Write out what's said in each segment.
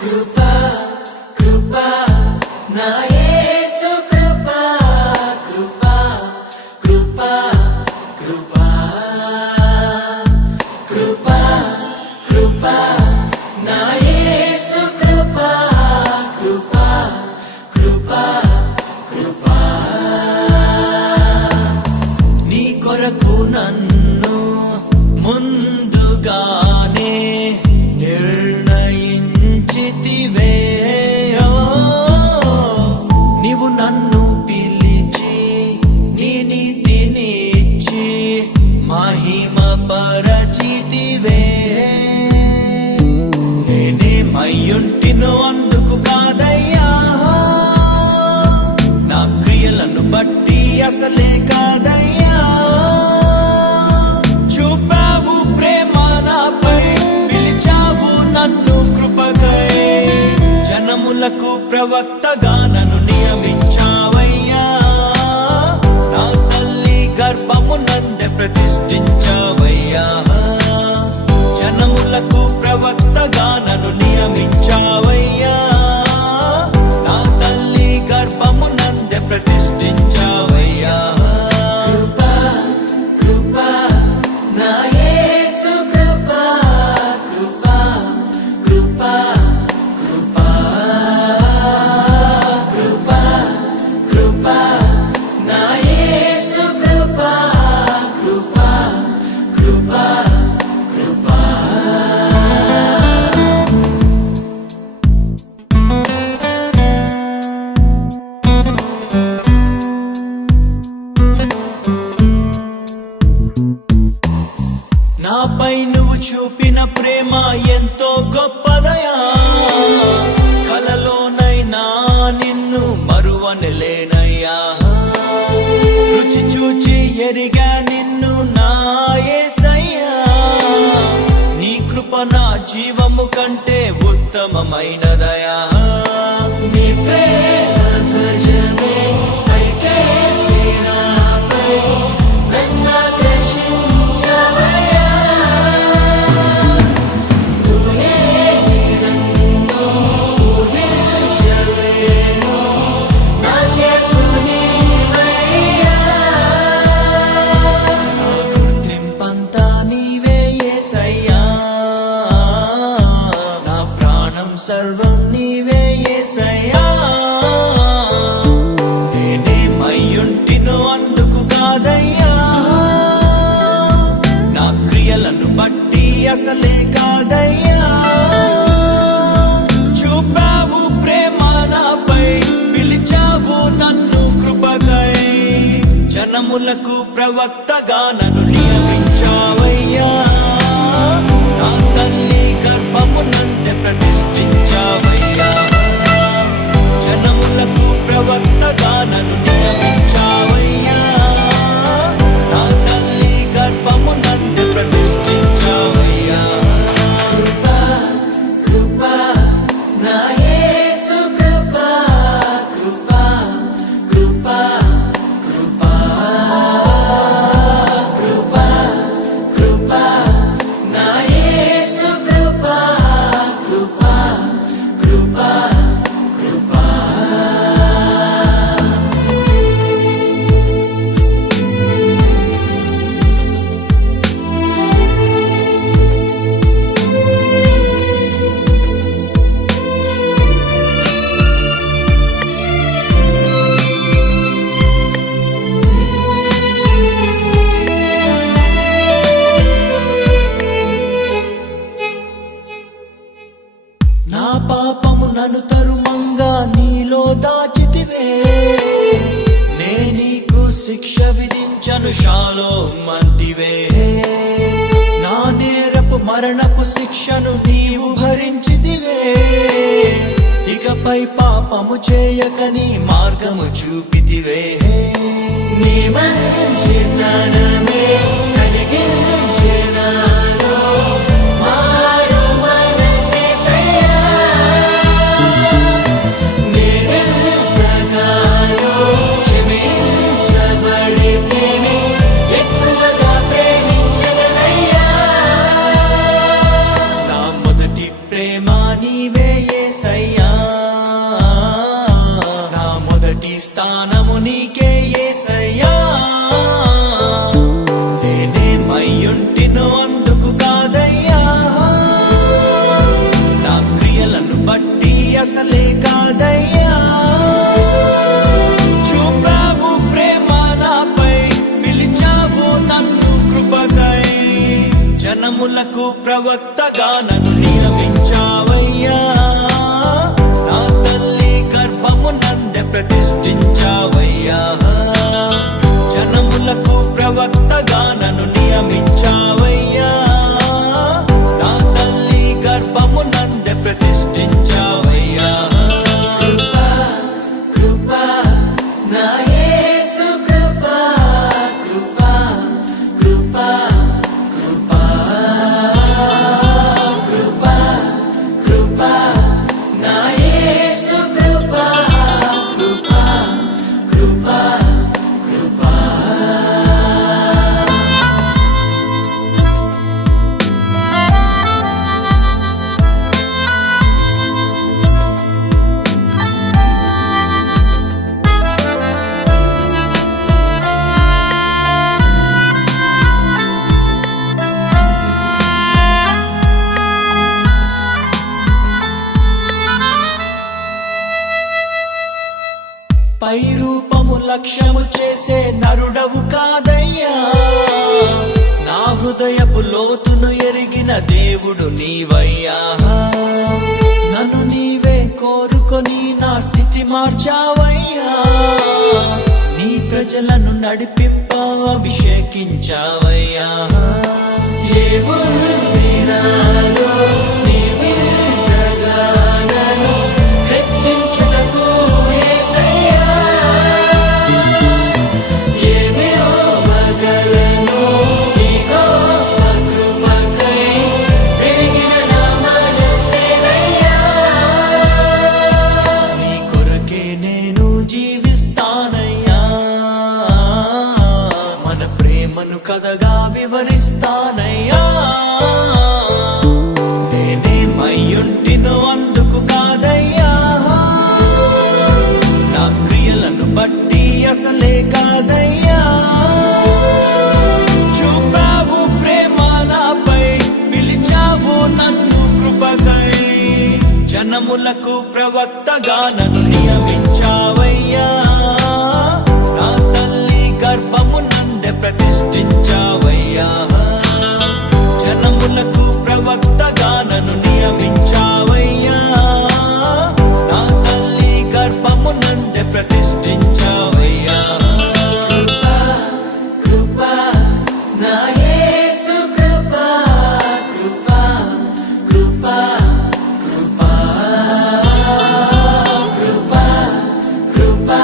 కృపా కృపా నా యేసు కృపా కృపా కృపా కృపా కృపా కృపా నా యేసు కృపా కృపా కృపా కృపా నీ కొరకు నన్ను ముందుగానే నీవు నన్ను పిలిచి నీ నీతినిచ్చి మహిమ పరచితివే. నేనేమయ్యుంటినో అందుకు కాదయ్యా, నా క్రియలను బట్టి అసలే కాదయ్యా. చూపావు ప్రేమ నాపై, పిలిచావు నన్ను కృపకై. జనములకు ప్రవక్తగా నన్ను నియమించావయ్యా, నా తల్లి గర్భమునందే ప్రతిష్ఠించావయ్యా. జనములకు ప్రవక్తగా నన్ను నియమించావయ్యా, నా తల్లి గర్భమునందే ప్రతిష్ఠించావయ్యా. కృపా కృపా నా యేసు కృపా కృపా కృపా నాపై నువ్వు చూపిన ప్రేమ ఎంతో గొప్పదయా. కలలోనైనా నిన్ను మరువనలేనయ్యా. రుచి చూచి ఎరిగా నిన్ను నా యేసయ్యా. నీ కృప నా జీవము కంటే ఉత్తమమైనదయా. నీ ప్రేమ ధ్వజమే అయితే తీరాపై నన్ను ఆకర్షించవయ్యా. నువ్వు నన్ను ఊహించలేను, నా యేసు నీవయ్యా. నా గుర్తింపంతా నీవే యేసయ్యా, నా ప్రాణం సర్వం నీవే యేసయ్యా. నేనేమయ్యుంటినో అందుకు కాదయ్యా, నా క్రియలను బట్టి అసలే కాదయ్యా. చూపావు ప్రేమ నాపై, పిలిచావు నన్ను కృపకై. జనములకు ప్రవక్తగా నన్ను నియమించావయ్యా, నా తల్లి గర్భమునందే ప్రతిష్ఠించావయ్యా. జనములకు ప్రవక్తగా నన్ను నియమించావయ్యా, నా తల్లి గర్భమునందే ప్రతిష్ఠించావయ్యా. కృపా కృపా నా యేసు కృపా కృపా కృపా కృపా కృపా కృపా నా యేసు కృపా కృపా కృపా కృపా. నా పాపము నన్ను తరుమంగా నీలో దాచితివే. నే నీకు శిక్ష విధించను షాలోమ్ అంటివే. నా నేరపు మరణపు శిక్షను నీవు భరించితివే. ఇకపై పాపము చేయక నీ మార్గము చూపితివే. నీ మంచి జ్ఞానమే కలిగించే నాలో మారు మనసేసయ్యా. నేనెంతగానో క్షమించబడితిని, ఎక్కువగా ప్రేమించెదనయ్యా. నా మొదటి ప్రేమ నీవే యేసయ్యా. నా మొదటి స్థానము నీకే యేసయ్యా. నేనేమయ్యుంటినో అందుకు కాదయ్యా, నా క్రియలను బట్టి అసలే కాదయ్యా. చూపావు ప్రేమ నాపై, పిలిచావు నన్ను కృపకై. జనములకు ప్రవక్తగా నన్ను నియమించావయ్యా. నా తల్లి గర్భము నందే ప్రతిష్ఠించావయ్యా. జనములకు ప్రవక్తగా నన్ను నియమించావయ్యా. నా తల్లి గర్భము నందే ప్రతిష్ఠించావయ్యా. కృపా కృపా నా యేసు కృపా, కృపా కృపా కృపా కృపా కృపా నా యేసు కృపా, కృపా కృపా కృపా. పై రూపము లక్ష్యము చేసే నరుడవు కాదయ్యా. నా హృదయపు లోతును ఎరిగిన దేవుడు నీవయ్యా. నన్ను నీవే కోరుకొని నా స్థితి మార్చావయ్యా. నీ ప్రజలను నడిపింప అభిషేకించావయ్యా. ఏముంది నాలో నీ విన్నగానను హెచ్చించుటకు యేసయ్యా. ఏమివ్వగలను నీ గొప్ప కృపకై, పెరిగిన నా మనస్సేనయ్యా. నీ కొరకే నేను జీవిస్తానయ్యా. మన ప్రేమను కథగా వివరిస్తానయ్యా. నేనేమయ్యుంటినో అందుకు కాదయ్యా, నా క్రియలను బట్టి అసలే కాదయ్యా. చూపావు ప్రేమ నాపై, పిలిచావు నన్ను కృపకై. జనములకు ప్రవక్తగా నన్ను నియమించావయ్యా. నా తల్లి గర్భము నందే ప్రతిష్ఠించావయ్యా. జనములకు ప్రవక్తగా నన్ను నియమించావయ్యా. నా తల్లి గర్భము నందే ప్రతిష్ఠించావయ్యా. కృపా కృపా నా యేసు కృపా, కృపా కృపా కృపా కృపా కృపా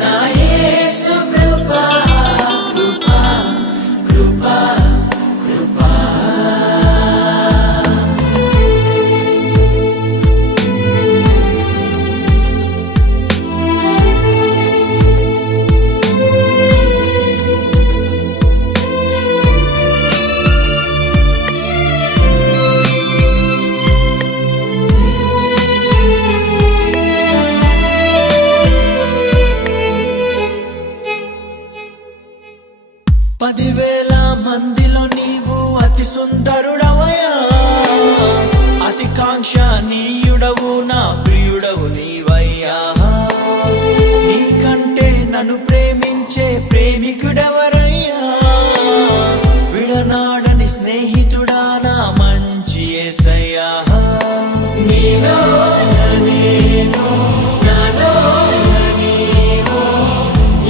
నా యేసు కృపా, కృపా కృపా కృపా. పదివేల మందిలో నీవు అతి సుందరుడవయ్యా. అతి కాంక్షణీయుడవు, నా ప్రియుడవు నీవయ్యా. నీకంటే నన్ను ప్రేమించే ప్రేమికుడెవరయ్యా. విడనాడని స్నేహితుడా నా మంచి యేసయ్యా. నీలోన నేను, నాలోన నీవు,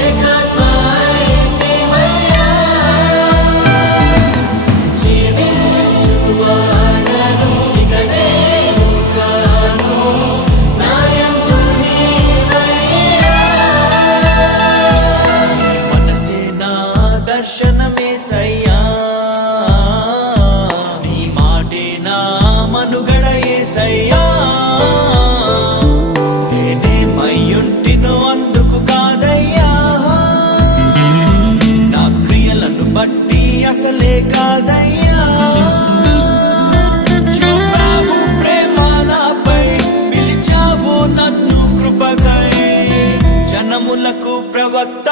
ఏకమైతివయ్యా. జీవించు యేసయ్యా నేనేమయ్యుంటినో అందుకు కాదయ్యా నా క్రియలను బట్టి అసలే కాదయ్యా చూపావు ప్రేమ నాపై పిలిచావు నన్ను కృపకై జనములకు ప్రవక్త